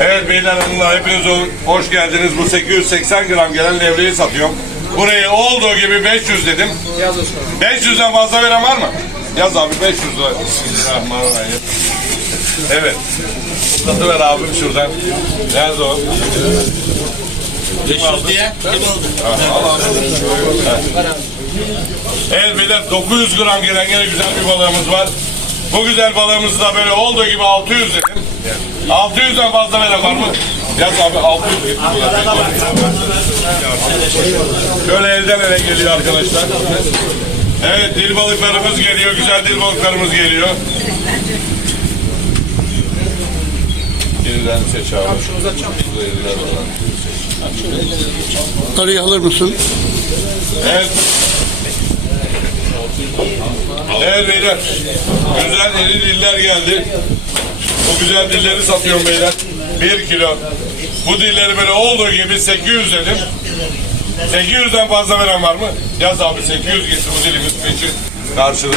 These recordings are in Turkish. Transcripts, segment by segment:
Evet beyler hanımlar hepiniz ho- hoş geldiniz. Bu 880 gram gelen levreyi satıyorum. Burayı olduğu gibi 500 dedim. Yaz Osman. 500'den fazla veren var mı? Yaz abi 500 lira. Evet. Satıver abim şuradan. Nerede o? 500 diye. Al abi. Evet beyler 900 gram gelen gene güzel bir balığımız var. Bu güzel balığımızı da böyle olduğu gibi 600 dedim. 600'den fazla veren var mı? Yaz abi 600 getir. Şöyle elden ele geliyor arkadaşlar. Evet dil balıklarımız geliyor. Güzel dil balıklarımız geliyor. Yeniden seç abi. Arayı alır mısın? Evet. Evet beyler. Güzel eri diller geldi. Bu güzel dilleri satıyorum beyler. Bir kilo. Bu dilleri böyle olduğu gibi 800 dedim. 800'den fazla veren var mı? Yaz abi 800 getir bu dilimiz peşin karşılığı.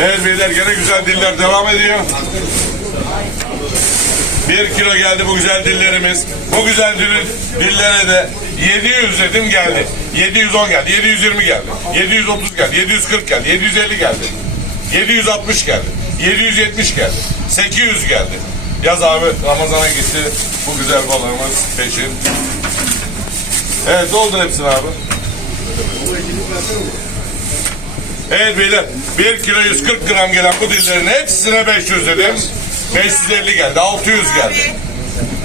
Evet beyler gene güzel diller devam ediyor. Bir kilo geldi bu güzel dillerimiz. Bu güzel dil- dillere de 700 dedim geldi. 710 geldi. 720 geldi. 730 geldi. 740 geldi. 750 geldi. 760 geldi. 770 geldi. 800 geldi. Yaz abi Ramazan'a gitti. Bu güzel balığımız peşin. Evet doldur hepsini abi. Evet beyler 1 kilo 140 gram gelen bu dillerin hepsine 500 dedim. 550 geldi, 600 geldi.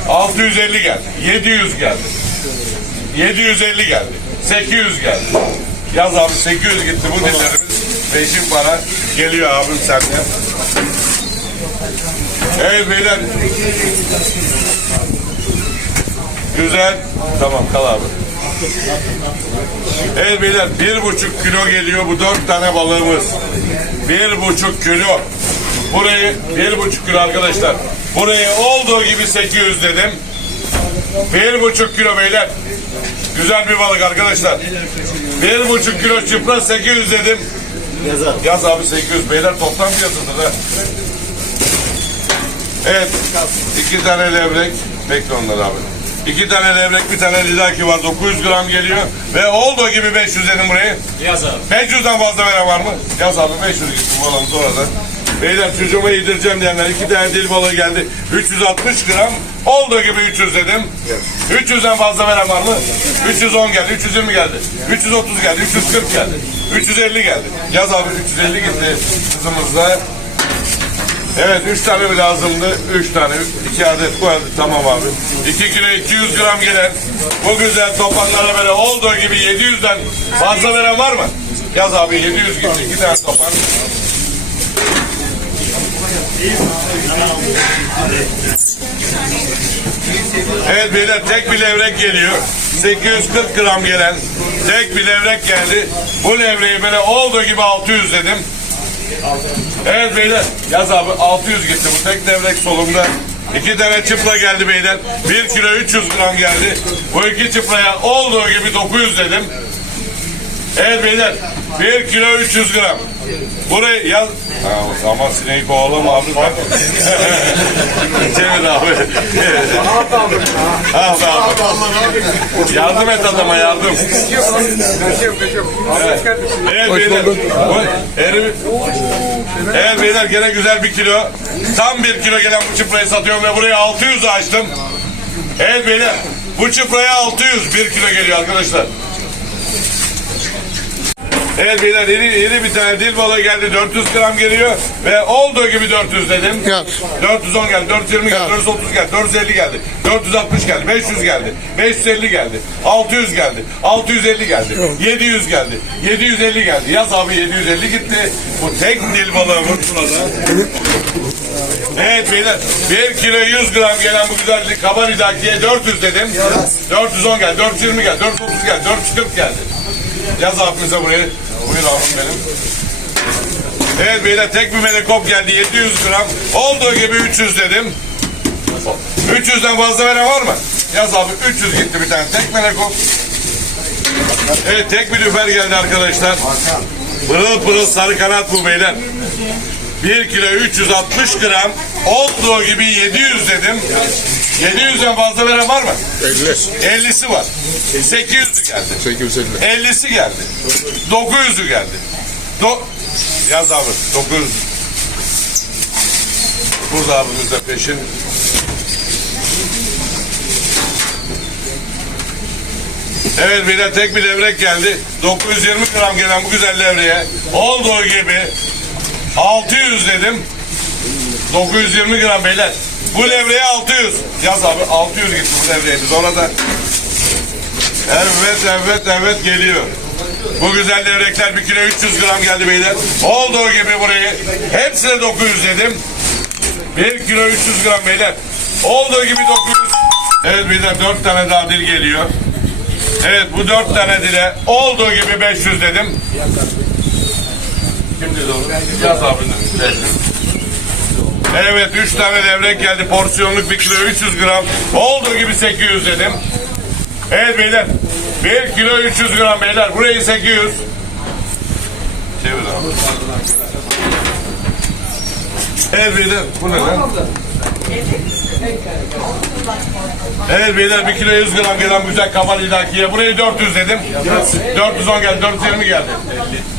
650 geldi, 700 geldi. 750 geldi, 800 geldi. Yaz abi 800 gitti bu dillerimiz. Peşin para geliyor abim senden. Evet beyler. Güzel. Tamam kal abi. Evet beyler bir buçuk kilo geliyor bu dört tane balığımız. Bir buçuk kilo. Burayı bir buçuk kilo arkadaşlar. Burayı olduğu gibi 800 dedim. Bir buçuk kilo beyler. Güzel bir balık arkadaşlar. Bir buçuk kilo çıpra 800 dedim. Yaz abi 800 beyler toplam fiyatında da. Evet. iki tane levrek. Bekle onları abi. İki tane levrek, bir tane lidaki var. 900 gram geliyor. Ve olduğu gibi 500 dedim burayı. Yaz abi. 500'den fazla veren var mı? Yaz abi 500 gitsin falan sonradan. Beyler çocuğuma yedireceğim diyenler iki tane dil balığı geldi. 360 gram. Olduğu gibi 300 dedim. 300'den fazla veren var mı? 310 geldi, 320 geldi. 330 geldi, 340 geldi. 350 geldi. Yaz abi 350 gitti kızımızla. Evet üç tane mi lazımdı? Üç tane. iki adet koyalım. Tamam abi. İki kilo 200 gram gelen bu güzel topanlara böyle olduğu gibi 700'den fazla veren var mı? Yaz abi 700 gitti. iki tane topan. Evet beyler tek bir levrek geliyor. 840 gram gelen tek bir levrek geldi. Bu levreyi böyle olduğu gibi 600 dedim. Evet beyler yaz abi 600 gitti bu tek devrek solumda. İki tane çıpra geldi beyler. 1 kilo 300 gram geldi. Bu iki çıpraya olduğu gibi 900 dedim. Evet beyler 1 kilo 300 gram. Burayı yaz... Ha, ama sineği kovalım abi ben. Çevir abi. Ah be abi. Yardım et adama yardım. Kardeşim. Evet beyler. Bu Evet beyler gene güzel bir kilo. Tam bir kilo gelen bu çıprayı satıyorum ve buraya 600 açtım. Evet beyler. Bu çıpraya 600 bir kilo geliyor arkadaşlar. Evet beyler iri, iri bir tane dil balığı geldi 400 gram geliyor ve olduğu gibi 400 dedim. Yaz. 410 geldi, 420 geldi, 430 geldi, 450 geldi, 460 geldi, 500 geldi, 550 geldi, 600 geldi, 650 geldi, 700 geldi, 750 geldi. Yaz abi 750 gitti. Bu tek dil balığımız burada. Evet beyler 1 kilo 100 gram gelen bu güzel kaba lidakiye 400 dedim. 410 geldi, 420 geldi, 430 geldi, 440 geldi. Yaz abimize buraya. Buyur abim benim. Evet beyler tek bir melekop geldi 700 gram. Olduğu gibi 300 dedim. 300'den fazla veren var mı? Yaz abi 300 gitti bir tane tek melekop. Evet tek bir lüfer geldi arkadaşlar. Pırıl pırıl sarı kanat bu beyler. 1 kilo 360 gram Olduğu gibi 700 dedim. 700'den fazla veren var mı? 50. 50'si var. 800'ü geldi. 850. 50'si geldi. 900'ü geldi. Do Yaz abi 900. Burada abimiz de peşin. Evet bir de tek bir levrek geldi. 920 gram gelen bu güzel levreye olduğu gibi 600 dedim. 920 gram beyler. Bu levreye 600. Yaz abi 600 gitti bu levreye. Biz ona da Evet, evet, evet geliyor. Bu güzel levrekler bir kilo 300 gram geldi beyler. Olduğu gibi burayı hepsine 900 dedim. 1 kilo 300 gram beyler. Olduğu gibi 900. Evet beyler 4 tane daha dil geliyor. Evet bu 4 tane dile olduğu gibi 500 dedim. Kim dedi onu? Yaz abi. 500. Evet 3 tane levrek geldi. Porsiyonluk 1 kilo 300 gram. Olduğu gibi 800 dedim. Evet beyler. 1 kilo 300 gram beyler. Burayı 800. Çevir abi. Evet beyler. Bu ne lan? Evet beyler 1 kilo 100 gram gelen güzel kafalı idakiye. Burayı 400 dedim. 410 geldi. 420 geldi.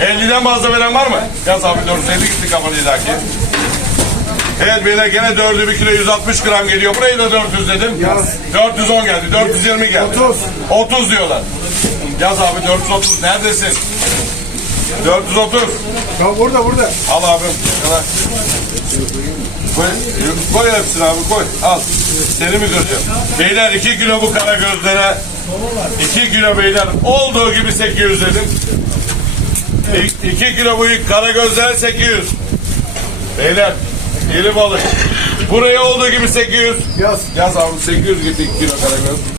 50'den fazla veren var mı? Yaz abi 450 gitti kafalı idakiye. Evet beyler gene dördü bir kilo 160 gram geliyor. Burayı da 400 dedim. 410 geldi. 420 geldi. 30. 30 diyorlar. Yaz abi 430. Neredesin? 430. Ya burada burada. Al abim. Yana. Koy, koy hepsini abi koy. Al. Seni mi göreceğim? Beyler 2 kilo bu kara gözlere. 2 kilo beyler. Olduğu gibi 800 dedim. 2 kilo bu kara gözlere 800. Beyler iri balık. Buraya olduğu gibi 800. Yaz. Yaz abi 800 gitti 2 kilo karagöz.